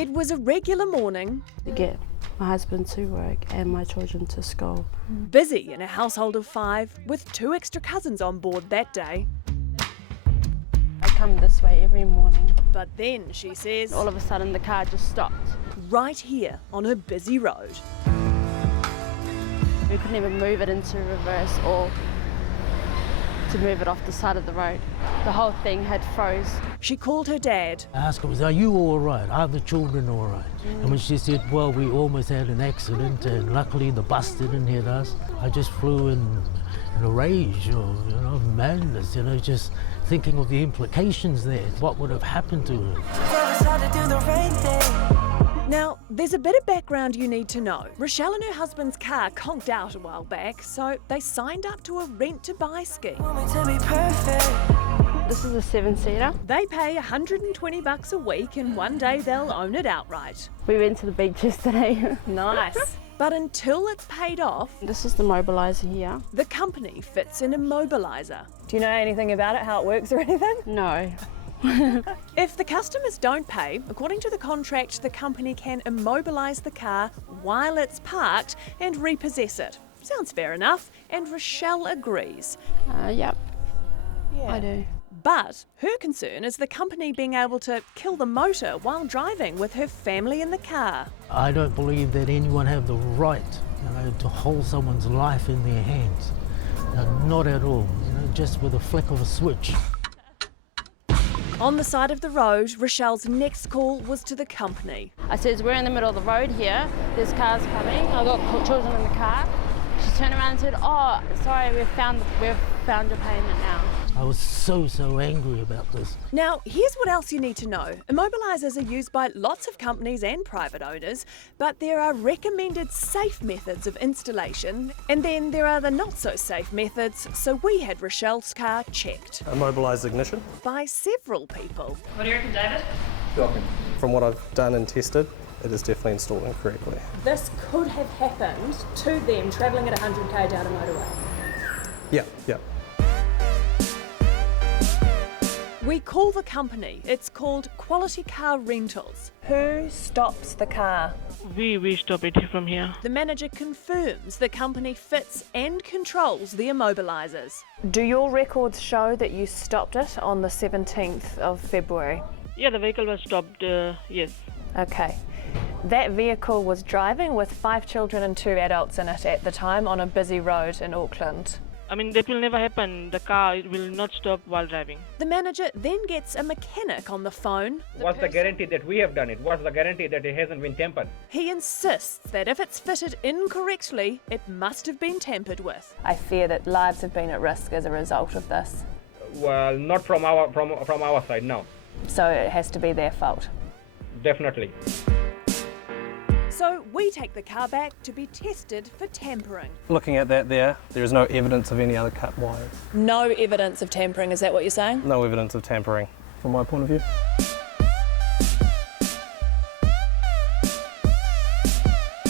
It was a regular morning. To get my husband to work and my children to school. Busy in a household of 5 with 2 extra cousins on board that day. I come this way every morning. But then, she says, All of a sudden the car just stopped. right here on a busy road. We couldn't even move it into reverse or to move it off the side of the road. The whole thing had froze. She called her dad. I asked her, are you all right? Are the children all right? And when she said, well, we almost had an accident and luckily the bus didn't hit us, I just flew in a rage or, madness, just thinking of the implications there. What would have happened to her? Now, there's a bit of background you need to know. Rochelle and her husband's car conked out a while back, so they signed up to a rent-to-buy scheme. This is a 7-seater. They pay $120 a week and one day they'll own it outright. We went to the beach yesterday. Nice. But until it's paid off, This is the mobiliser here. the company fits an immobiliser. Do you know anything about it, how it works or anything? No. If the customers don't pay, according to the contract, the company can immobilise the car while it's parked and repossess it. Sounds fair enough, and Rochelle agrees. Yep, Yeah. I do. But her concern is the company being able to kill the motor while driving with her family in the car. I don't believe that anyone have the right, to hold someone's life in their hands. Not at all, just with a flick of a switch. On the side of the road, Rochelle's next call was to the company. I says, we're in the middle of the road here. There's cars coming. I've got children in the car. She turned around and said, oh, sorry, we've found your payment now. I was so angry about this. Now, here's what else you need to know. Immobilisers are used by lots of companies and private owners, but there are recommended safe methods of installation, and then there are the not so safe methods, so we had Rochelle's car checked Immobilised ignition. by several people. What do you reckon, David? From what I've done and tested, it is definitely installed incorrectly. This could have happened to them travelling at 100k down a motorway. Yeah. We call the company. It's called Quality Car Rentals. Who stops the car? We stop it from here. The manager confirms the company fits and controls the immobilisers. Do your records show that you stopped it on the 17th of February? Yeah, the vehicle was stopped, yes. Okay. That vehicle was driving with 5 children and 2 adults in it at the time on a busy road in Auckland. I mean, that will never happen. The car will not stop while driving. The manager then gets a mechanic on the phone. What's the guarantee that we have done it? What's the guarantee that it hasn't been tampered? He insists that if it's fitted incorrectly, it must have been tampered with. I fear that lives have been at risk as a result of this. Well, not from our side, no. So it has to be their fault. Definitely. So we take the car back to be tested for tampering. Looking at that there is no evidence of any other cut wires. No evidence of tampering, is that what you're saying? No evidence of tampering, from my point of view.